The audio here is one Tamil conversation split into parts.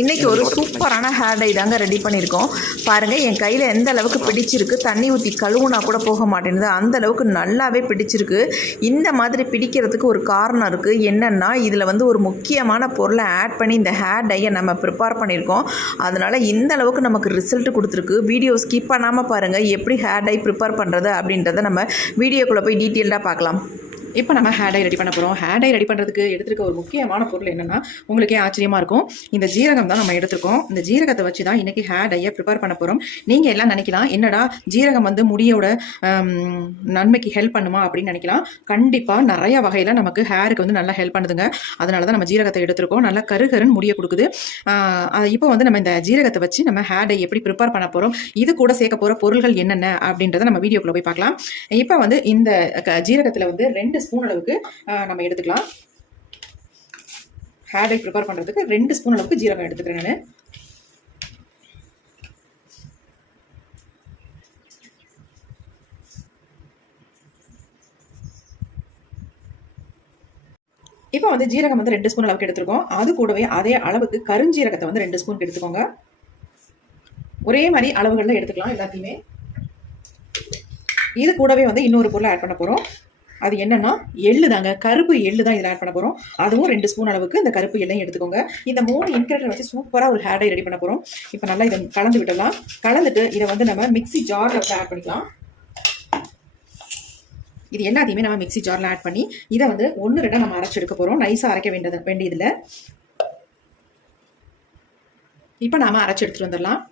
இன்றைக்கி ஒரு சூப்பரான ஹேர் டை தாங்க ரெடி பண்ணியிருக்கோம். பாருங்கள், என் கையில் எந்த அளவுக்கு பிடிச்சிருக்கு, தண்ணி ஊற்றி கழுவுனா கூட போக மாட்டேங்குது, அந்த அளவுக்கு நல்லாவே பிடிச்சிருக்கு. இந்த மாதிரி பிடிக்கிறதுக்கு ஒரு காரணம் இருக்குது. என்னென்னா, இதில் வந்து ஒரு முக்கியமான பொருளை ஆட் பண்ணி இந்த ஹேர் டையை நம்ம ப்ரிப்பேர் பண்ணியிருக்கோம். அதனால் இந்த அளவுக்கு நமக்கு ரிசல்ட் கொடுத்துருக்கு. வீடியோ ஸ்கிப் பண்ணாமல் பாருங்கள், எப்படி ஹேர் டை ப்ரிப்பேர் பண்ணுறது அப்படின்றத நம்ம வீடியோக்குள்ளே போய் டீட்டெயில்டாக பார்க்கலாம். இப்போ நம்ம ஹேர் டை ரெடி பண்ண போகிறோம். ஹேர் டை ரெடி பண்ணுறதுக்கு எடுத்துருக்க ஒரு முக்கியமான பொருள் என்னென்னா, உங்களுக்கே ஆச்சரியமாக இருக்கும், இந்த ஜீரகம் தான் நம்ம எடுத்துருக்கோம். இந்த ஜீரகத்தை வச்சு தான் இன்றைக்கி ஹேர் டையை ப்ரிப்பேர் பண்ண போகிறோம். நீங்கள் எல்லாம் நினைக்கலாம், என்னடா ஜீரகம் வந்து முடியோட நன்மைக்கு ஹெல்ப் பண்ணுமா அப்படின்னு நினைக்கலாம். கண்டிப்பாக நிறைய வகையில் நமக்கு ஹேருக்கு வந்து நல்லா ஹெல்ப் பண்ணுதுங்க. அதனால தான் நம்ம ஜீரகத்தை எடுத்துருக்கோம். நல்லா கருகருன்னு முடிய கொடுக்குது. இப்போ வந்து நம்ம இந்த ஜீரகத்தை வச்சு நம்ம ஹேர் டை எப்படி ப்ரிப்பேர் பண்ண போகிறோம், இது கூட சேர்க்க போகிற பொருள்கள் என்னென்ன அப்படின்றத நம்ம வீடியோக்குள்ளே போய் பார்க்கலாம். இப்போ வந்து இந்த ஜீரகத்தில் வந்து 2 ஸ்பூன் அளவுக்கு நம்ம எடுத்துக்கலாம். ஹேர் டை ப்ரிப்பேர் பண்ணுறதுக்கு 2 ஸ்பூன் அளவுக்கு ஜீரகம் எடுத்துக்கிறேன் நான். இப்போ வந்து ஜீரகம் வந்து 2 ஸ்பூன் அளவுக்கு எடுத்துருக்கோம். அது கூடவே அதே அளவுக்கு கருஞ்சீரகத்தை வந்து 2 ஸ்பூன் எடுத்துக்கோங்க. ஒரே மாதிரி அளவுகளில் எடுத்துக்கலாம் எல்லாத்தையுமே. இது கூடவே வந்து இன்னொரு பொருளை ஆட் பண்ண போகிறோம். அது என்னன்னா எள்ளு தாங்க, கருப்பு எள்ளு தான் இதில் ஆட் பண்ண போகிறோம். அதுவும் 2 ஸ்பூன் அளவுக்கு இந்த கருப்பு எள்ளையும் எடுத்துக்கோங்க. இந்த 3 இன்கிரிடியன்ட் வச்சு சூப்பராக ஒரு ஹேர் டை ரெடி பண்ண போகிறோம். இப்போ நல்லா இதை கலந்து விட்டுடலாம். கலந்துட்டு இதை வந்து நம்ம மிக்ஸி ஜாரில் வந்து ஆட் பண்ணிக்கலாம். இது எல்லாத்தையுமே நம்ம மிக்ஸி ஜாரில் ஆட் பண்ணி இதை வந்து 1-2 நம்ம அரைச்சி எடுக்க போகிறோம். நைஸாக அரைக்க வேண்டியதில்லை. இப்போ நாம அரைச்சி எடுத்துகிட்டு வந்துடலாம்.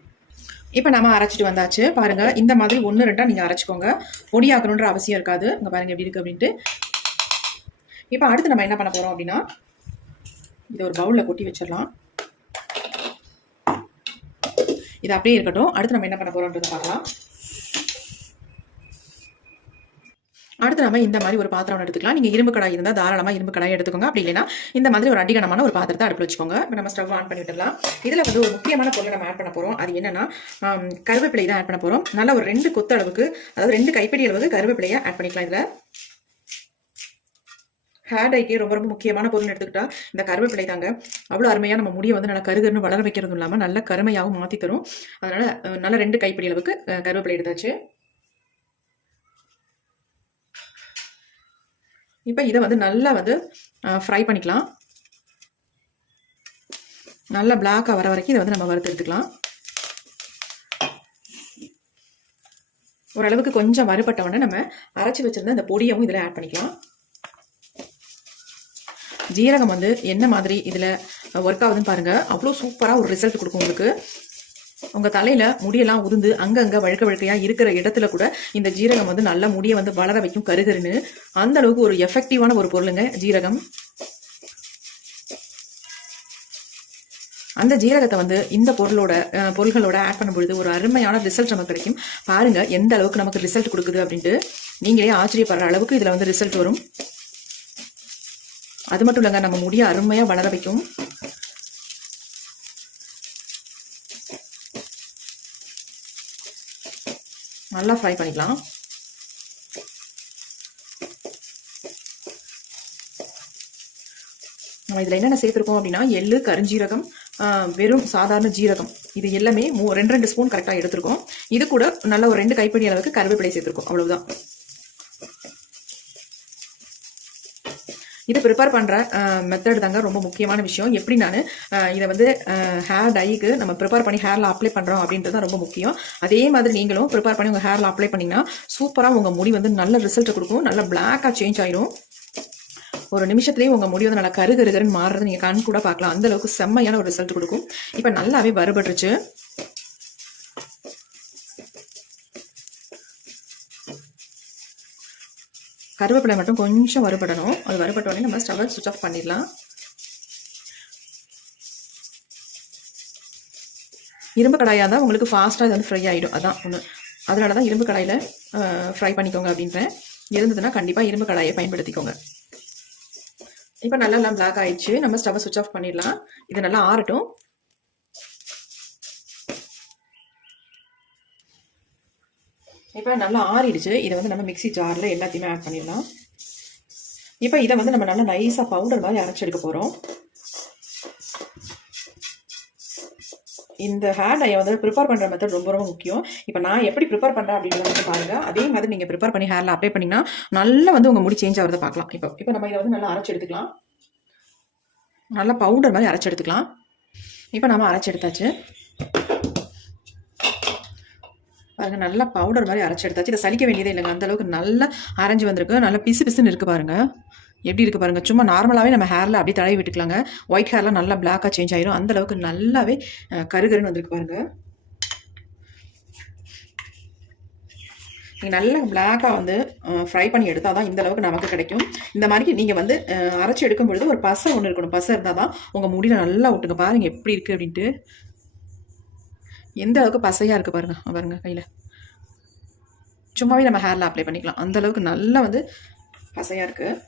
இப்போ நம்ம அரைச்சிட்டு வந்தாச்சு. பாருங்கள், இந்த மாதிரி 1-2 நீங்கள் அரைச்சிக்கோங்க. பொடியாக்கணுன்ற அவசியம் இருக்காது. இங்கே பாருங்கள் எப்படி இருக்குது அப்படின்ட்டு. இப்போ அடுத்து நம்ம என்ன பண்ண போகிறோம் அப்படின்னா, இதை ஒரு பவுலில் கொட்டி வச்சிடலாம். இது அப்படியே இருக்கட்டும். அடுத்து நம்ம என்ன பண்ண போகிறோம்ன்றது பார்க்கலாம். அடுத்து நம்ம இந்த மாதிரி ஒரு பாத்திரம் எடுத்துக்கலாம். நீங்கள் இரும்பு கடாய் இருந்தால் தாராளமாக இரும்பு கடாயை எடுத்துக்கோங்க. அப்படி இல்லைன்னா இந்த மாதிரி ஒரு அடிகனமான ஒரு பாத்திரத்தை அடுப்பில் வச்சுக்கோங்க. இப்போ நம்ம ஸ்டவ் ஆன் பண்ணி விட்டுடலாம். இதில் வந்து ஒரு முக்கியமான பொருளை நம்ம ஆட் பண்ண போகிறோம். அது என்னன்னா, கருவேப்பிலை தான் ஆட் பண்ண போகிறோம். நல்லா ஒரு 2 கொத்து அளவுக்கு, அதாவது 2 கைப்பிடி அளவுக்கு கருவேப்பிலையை ஆட் பண்ணிக்கலாம். இதில் ஹேர் டைக்கு ரொம்ப ரொம்ப முக்கியமான பொருள் எடுத்துக்கிட்டா இந்த கருவேப்பிலை தாங்க. அவ்வளோ அருமையாக நம்ம முடியை வந்து நல்லா கருகருன்னு வளர வைக்கிறதும் இல்லாமல் நல்ல கருமையாகவும் மாற்றி தரும். அதனால் நல்லா 2 கைப்பிடி அளவுக்கு கருவேப்பிலை எடுத்தாச்சு. இப்போ இதை வந்து நல்லா வந்து ஃப்ரை பண்ணிக்கலாம். நல்லா பிளாக்காக வர வரைக்கும் இதை வந்து நம்ம வறுத்து எடுத்துக்கலாம். ஓரளவுக்கு கொஞ்சம் வறுபட்டவொடனே நம்ம அரைச்சி வச்சிருந்த இந்த பொடியவும் இதில் ஆட் பண்ணிக்கலாம். ஜீரகம் வந்து என்ன மாதிரி இதில் ஒர்க் ஆகுதுன்னு பாருங்கள். அவ்வளோ சூப்பராக ஒரு ரிசல்ட் கொடுக்கும் உங்களுக்கு. உங்கள் தலையில் முடியெல்லாம் உதிர்ந்து அங்கங்கே வழுக்க வழுக்கையாக இருக்கிற இடத்துல கூட இந்த ஜீரகம் வந்து நல்லா முடியை வந்து வளர வைக்கும் கருகருன்னு. அந்த அளவுக்கு ஒரு எஃபெக்டிவான ஒரு பொருளுங்க ஜீரகம். அந்த ஜீரகத்தை வந்து இந்த பொருள்களோட ஆட் பண்ணும்பொழுது ஒரு அருமையான ரிசல்ட் நமக்கு கிடைக்கும். பாருங்கள் எந்த அளவுக்கு நமக்கு ரிசல்ட் கொடுக்குது அப்படின்ட்டு. நீங்களே ஆச்சரியப்படுற அளவுக்கு இதில் வந்து ரிசல்ட் வரும். அது மட்டும் இல்லைங்க, நம்ம முடியை அருமையாக வளர வைக்கும். நல்லா ஃப்ரை பண்ணிக்கலாம். நம்ம இதில் என்னென்ன சேர்த்துருக்கோம் அப்படின்னா, எள்ளு, கருஞ்சீரகம், வெறும் சாதாரண ஜீரகம், இது எல்லாமே 2 ஸ்பூன் கரெக்டாக எடுத்துருக்கோம். இது கூட நல்ல ஒரு 2 கைப்பிடி அளவுக்கு கருவேப்பிலை சேர்த்துருக்கோம். அவ்வளவுதான். இதை ப்ரிப்பேர் பண்ணுற மெத்தட் தாங்க ரொம்ப முக்கியமான விஷயம். எப்படி நான் இதை வந்து ஹேர் டைக்கு நம்ம ப்ரிப்பேர் பண்ணி ஹேரில் அப்ளை பண்ணுறோம் அப்படின்றது தான் ரொம்ப முக்கியம். அதே மாதிரி நீங்களும் ப்ரிப்பேர் பண்ணி உங்கள் ஹேரில் அப்ளை பண்ணிங்கன்னா சூப்பராக உங்கள் முடி வந்து நல்ல ரிசல்ட் கொடுக்கும். நல்லா பிளாக்காக சேஞ்ச் ஆகிடும். ஒரு நிமிஷத்துலேயே உங்கள் முடி வந்து நல்லா கருகருன்னு மாறுறது நீங்கள் கண் கூட பார்க்கலாம். அந்தளவுக்கு செம்மையான ஒரு ரிசல்ட் கொடுக்கும். இப்போ நல்லாவே வறுபட்டுருச்சு. கருவேப்பிலை மட்டும் கொஞ்சம் வறுபடணும். அது வறுபட்ட உடனே நம்ம ஸ்டவ்வை சுவிட்ச் ஆஃப் பண்ணிடலாம். இரும்பு கடாயாக இருந்தால் உங்களுக்கு ஃபாஸ்ட்டாக இது வந்து ஃப்ரை ஆகிடும். அதான் ஒன்று. அதனால தான் இரும்பு கடாயில் ஃப்ரை பண்ணிக்கோங்க அப்படின்றேன். இருந்ததுன்னா கண்டிப்பாக இரும்பு கடாயை பயன்படுத்திக்கோங்க. இப்போ நல்லா பிளாக் ஆயிடுச்சு. நம்ம ஸ்டவ்வை சுவிட்ச் ஆஃப் பண்ணிடலாம். இது நல்லா ஆறட்டும். இப்போ நல்லா ஆறிடுச்சு. இதை வந்து நம்ம மிக்ஸி ஜாரில் எல்லாத்தையுமே ஆட் பண்ணிடலாம். இப்போ இதை வந்து நம்ம நல்லா நைஸாக பவுடர் மாதிரி அரைச்சி எடுக்க போகிறோம். இந்த ஹேர் டையை வந்து ப்ரிப்பேர் பண்ணுற மெத்தட் ரொம்ப ரொம்ப முக்கியம். இப்போ நான் எப்படி ப்ரிப்பேர் பண்ணுறேன் அப்படின்றத வந்து பாருங்கள். அதே மாதிரி நீங்கள் ப்ரிப்பேர் பண்ணி ஹேரில் அப்ளை பண்ணிங்கன்னா நல்லா வந்து உங்கள் முடி சேஞ்ச் ஆகிறத பார்க்கலாம். இப்போ நம்ம இதை வந்து நல்லா அரைச்சி எடுத்துக்கலாம். நல்லா பவுடர் மாதிரி அரைச்சி எடுத்துக்கலாம். இப்போ நம்ம அரைச்சி எடுத்தாச்சு பாருங்க. நல்லா பவுடர் மாதிரி அரைச்சி எடுத்தாச்சு. இதை சலிக்க வேண்டியதே இல்லைங்க. அந்த அளவுக்கு நல்லா அரைஞ்சி வந்திருக்கு. நல்லா பிசு பிசுன்னு இருக்குது பாருங்க. எப்படி இருக்குது பாருங்கள். சும்மா நார்மலாகவே நம்ம ஹேரில் அப்படியே தடவி விட்டுக்கலாங்க. ஒயிட் ஹேர்லாம் நல்லா பிளாக்காக சேஞ்ச் ஆயிரும். அந்த அளவுக்கு நல்லாவே கருகருன்னு வந்திருக்கு பாருங்கள். நீங்கள் நல்லா பிளாக்காக வந்து ஃப்ரை பண்ணி எடுத்தால் தான் இந்த அளவுக்கு நமக்கு கிடைக்கும். இந்த மாதிரி நீங்கள் வந்து அரைச்சி எடுக்கும் பொழுது ஒரு பசை ஒன்று இருக்கணும். பசை இருந்தால் தான் உங்கள் முடியில் நல்லா விட்டுங்க. பாருங்கள் எப்படி இருக்குது அப்படின்ட்டு. எந்த அளவுக்கு பசையாக இருக்குது பாருங்கள் கையில். சும்மாவே நம்ம ஹேரில் அப்ளை பண்ணிக்கலாம். அந்த அளவுக்கு நல்லா வந்து பசையாக இருக்குது.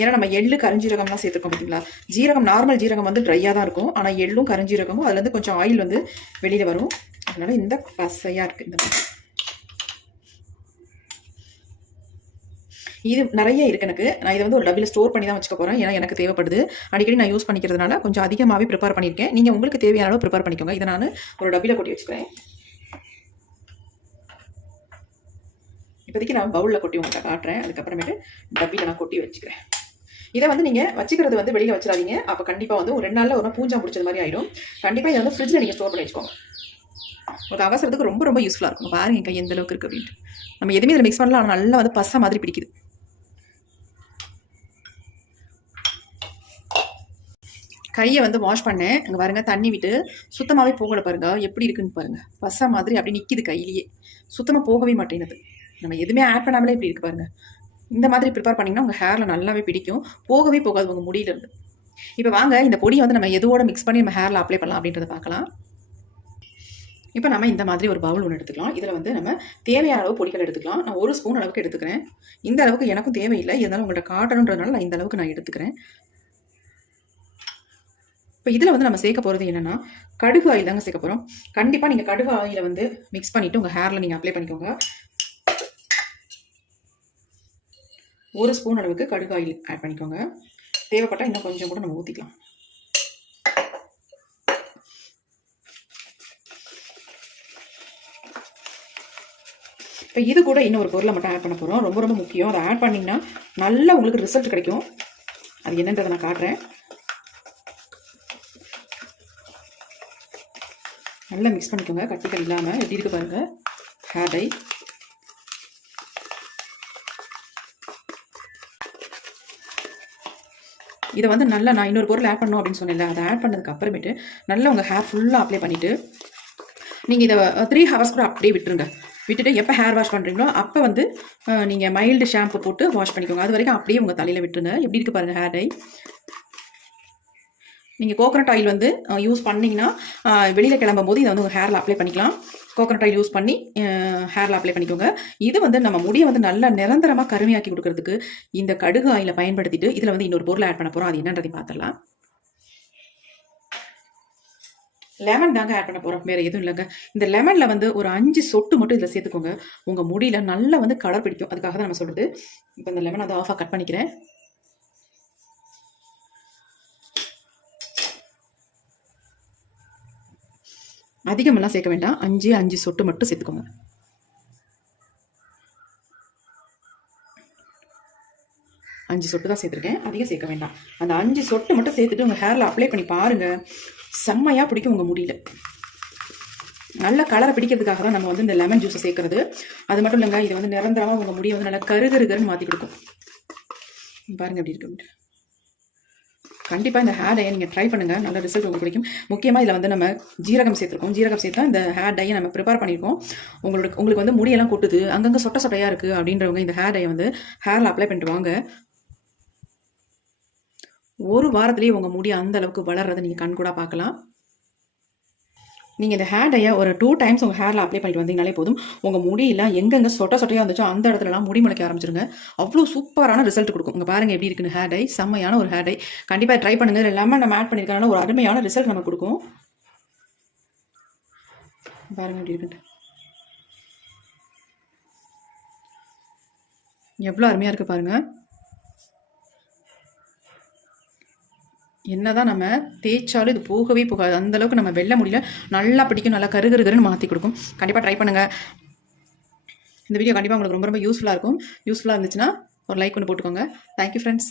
ஏன்னா நம்ம எள்ளு கருஞ்சீரகம்லாம் சேர்த்துருக்கோம் பார்த்தீங்களா. ஜீரகம் நார்மல் ஜீரகம் வந்து ட்ரையாக தான் இருக்கும். ஆனால் எள்ளும் கருஞ்சீரகமும் அதுலேருந்து கொஞ்சம் ஆயில் வந்து வெளியில் வரும். அதனால் இந்த பசையாக இருக்குது. இந்த இது நிறைய இருக்குது எனக்கு. நான் இதை வந்து ஒரு டப்பில் ஸ்டோர் பண்ணி தான் வச்சுக்க போகிறேன். ஏன்னா எனக்கு தேவைப்படுது. அடிக்கடி நான் யூஸ் பண்ணிக்கிறதுனால கொஞ்சம் அதிகமாகவே ப்ரிப்பேர் பண்ணியிருக்கேன். நீங்கள் உங்களுக்கு தேவையான அளவு ப்ரிப்பேர் பண்ணிக்கோங்க. இதை நான் ஒரு டப்பில் கொட்டி வச்சுக்கிறேன். இப்போதைக்கு நான் பவுலில் கொட்டி உங்கள்கிட்ட காட்டுறேன். அதுக்கப்புறமேட்டு டப்பியில் நான் கொட்டி வச்சுக்கிறேன். இதை வந்து நீங்கள் வச்சுக்கிறது வந்து வெளியில் வச்சிடாதீங்க. அப்போ கண்டிப்பாக வந்து ஒரு 2 நாளில் ஒரு பூஞ்சா பிடிச்சது மாதிரி ஆகிடும். கண்டிப்பாக இதை வந்து ஃப்ரிட்ஜில் நீங்கள் ஸ்டோர் பண்ணி வச்சுக்கோங்க. உங்களுக்கு அவசரத்துக்கு ரொம்ப ரொம்ப யூஸ்ஃபுல்லாக இருக்கும். பாருங்க கை எந்த அளவுக்கு இருக்குது அப்படின்ட்டு. நம்ம எதுவுமே இதில் மிக்ஸ் பண்ணலாம். நல்லா வந்து பசை மாதிரி பிடிக்குது. கையை வந்து வாஷ் பண்ணேன். அங்கே பாருங்க தண்ணி விட்டு சுத்தமாகவே போகலை பாருங்க. எப்படி இருக்குன்னு பாருங்க. பசை மாதிரி அப்படி நிற்கிது கையிலேயே. சுத்தமாக போகவே மாட்டேங்குது. நம்ம எதுவுமே ஆட் பண்ணாமலே இப்படி இருக்கு பாருங்க. இந்த மாதிரி ப்ரிப்பேர் பண்ணிங்கன்னா உங்கள் ஹேரில் நல்லாவே பிடிக்கும். போகவே போகாது உங்கள் முடியிலேருந்து. இப்போ வாங்க இந்த பொடியை வந்து நம்ம எதுவோட மிக்ஸ் பண்ணி நம்ம ஹேரில் அப்ளை பண்ணலாம் அப்படின்றத பார்க்கலாம். இப்போ நம்ம இந்த மாதிரி ஒரு பவுல் ஒன்று எடுத்துக்கலாம். இதில் வந்து நம்ம தேவையான அளவு பொடிகள் எடுத்துக்கலாம். நான் 1 ஸ்பூன் அளவுக்கு எடுத்துக்கிறேன். இந்த அளவுக்கு எனக்கும் தேவையில்லை. இருந்தாலும் உங்கள்கிட்ட காட்டணுன்றதுனால நான் இந்த அளவுக்கு நான் எடுத்துக்கிறேன். இப்போ இதில் வந்து நம்ம சேர்க்க போகிறது என்னென்னா கடுகு ஆயில் தாங்க சேர்க்க போகிறோம். கண்டிப்பாக நீங்கள் கடுகு ஆயிலை வந்து மிக்ஸ் பண்ணிவிட்டு உங்கள் ஹேரில் நீங்கள் அப்ளை பண்ணிக்கோங்க. 1 ஸ்பூன் அளவுக்கு கடுகு ஆயில் ஆட் பண்ணிக்கோங்க. தேவைப்பட்டால் இன்னும் கொஞ்சம் கூட நம்ம ஊற்றிக்கலாம். இப்போ இது கூட இன்னொரு பொருளை மட்டும் ஆட் பண்ண போகிறோம். ரொம்ப ரொம்ப முக்கியம். அதை ஆட் பண்ணிங்கன்னா நல்லா உங்களுக்கு ரிசல்ட் கிடைக்கும். அது என்னன்றதை நான் காட்டுறேன். நல்லா மிக்ஸ் பண்ணிக்கோங்க. கட்டிகள் இல்லாமல் எப்படி இருக்கு பாருங்க ஹேர் டை. இதை வந்து நல்லா நான் இன்னொரு பொருள் ஆட் பண்ணணும் அப்படின்னு சொன்னேன்ல. அதை ஆட் பண்ணதுக்கு அப்புறமேட்டு நல்லா உங்கள் ஹேர் ஃபுல்லாக அப்ளை பண்ணிவிட்டு நீங்கள் இதை 3 ஹவர்ஸ் கூட அப்படியே விட்டுருங்க. விட்டுட்டு எப்போ ஹேர் வாஷ் பண்ணுறீங்களோ அப்போ வந்து நீங்கள் மைல்டு ஷாம்பு போட்டு வாஷ் பண்ணிக்கோங்க. அது வரைக்கும் அப்படியே உங்கள் தலையில் விட்டுருங்க. எப்படி இருக்குது பாருங்கள் ஹேர் டை. நீங்கள் கோகனட் ஆயில் வந்து யூஸ் பண்ணிங்கன்னா வெளியில் கிளம்பும் போது இதை வந்து உங்கள் ஹேரில் அப்ளை பண்ணிக்கலாம். கோகனட் ஆயில் யூஸ் பண்ணி ஹேரில் அப்ளை பண்ணிக்கோங்க. இது வந்து நம்ம முடியை வந்து நல்லா நிரந்தரமாக கருமையாக்கி கொடுக்கறதுக்கு இந்த கடுகு ஆயிலை பயன்படுத்திட்டு இதில் வந்து இன்னொரு பொருள் ஆட் பண்ண போகிறோம். அது என்னன்றதை பார்த்துடலாம். லெமன் தாங்க ஆட் பண்ண போகிறோம். வேறு எதுவும் இல்லைங்க. இந்த லெமனில் வந்து ஒரு 5 சொட்டு மட்டும் இதில் சேர்த்துக்கோங்க. உங்கள் முடியில் நல்லா வந்து கலர் பிடிக்கும். அதுக்காக தான் நம்ம சொல்கிறது. இப்போ இந்த லெமன் அதை ஆஃபாக கட் பண்ணிக்கிறேன். அதிகமெல்லாம் சேர்க்க வேண்டாம். 5 சொட்டு மட்டும் சேர்த்துக்கோங்க. அஞ்சு சொட்டு தான் சேர்த்துருக்கேன். அதிகம் சேர்க்க வேண்டாம். அந்த 5 சொட்டு மட்டும் சேர்த்துட்டு உங்கள் ஹேரில் அப்ளை பண்ணி பாருங்கள். செம்மையாக பிடிக்கும் உங்கள் முடியல. நல்ல கலரை பிடிக்கிறதுக்காக தான் நம்ம வந்து இந்த லெமன் ஜூஸை சேர்க்குறது. அது மட்டும் இல்லைங்க, இது வந்து நிரந்தரமாக உங்கள் முடியை வந்து நல்லா கருகருன்னு மாற்றி கொடுக்கும். பாருங்கள் எப்படி இருக்கு. கண்டிப்பாக இந்த ஹேர் டையை நீங்கள் ட்ரை பண்ணுங்கள். நல்ல ரிசல்ட் உங்களுக்கு கிடைக்கும். முக்கியமாக இதில் வந்து நம்ம ஜீரகம் சேர்த்துருக்கோம். ஜீரகம் சேர்த்தா இந்த ஹேர் டையை நம்ம ப்ரிப்பேர் பண்ணியிருக்கோம். உங்களுக்கு வந்து முடியெல்லாம் கொட்டுது, அங்கங்கே சொட்டையாக இருக்குது அப்படின்றவங்க இந்த ஹேர் டையை வந்து ஹேரில் அப்ளை பண்ணிட்டு வாங்க. ஒரு வாரத்திலேயே உங்கள் முடி அந்த அளவுக்கு வளர்றதை நீங்கள் கண் கூட பார்க்கலாம். நீங்கள் இந்த ஹேர் டையை ஒரு 2 டைம்ஸ் உங்கள் ஹேரில் அப்ளை பண்ணிட்டு வந்தீங்கனாலே போதும். உங்கள் முடியல எங்கெங்கே சொட்டையாக இருந்துச்சோ அந்த இடத்துலலாம் முடி முளைக்க ஆரம்பிச்சிருங்க. அவ்வளோ சூப்பரான ரிசல்ட் கொடுக்கும். உங்கள் பாருங்கள் எப்படி இருக்குன்னு ஹேர் டை. செம்மையான ஒரு ஹேர் டை. கண்டிப்பாக ட்ரை பண்ணுங்கள். இது எல்லாமே நம்ம ஆட் பண்ணியிருக்கனால ஒரு அருமையான ரிசல்ட் நமக்கு கொடுக்கும். பாருங்கள் எப்படி இருக்குன்ட்டு. எவ்வளோ அருமையாக இருக்குது பாருங்கள். என்னதான் நம்ம தேய்ச்சாலும் இது போகவே போகாது. அந்த அளவுக்கு நம்ம வெல்ல முடியல. நல்லா பிடிக்கும், நல்லா கருகருன்னு மாற்றி கொடுக்கும். கண்டிப்பாக ட்ரை பண்ணுங்கள். இந்த வீடியோ கண்டிப்பாக உங்களுக்கு ரொம்ப ரொம்ப யூஸ்ஃபுல்லாக இருக்கும். யூஸ்ஃபுல்லாக இருந்துச்சுன்னா ஒரு லைக் ஒன்று போட்டுக்கோங்க. Thank you friends.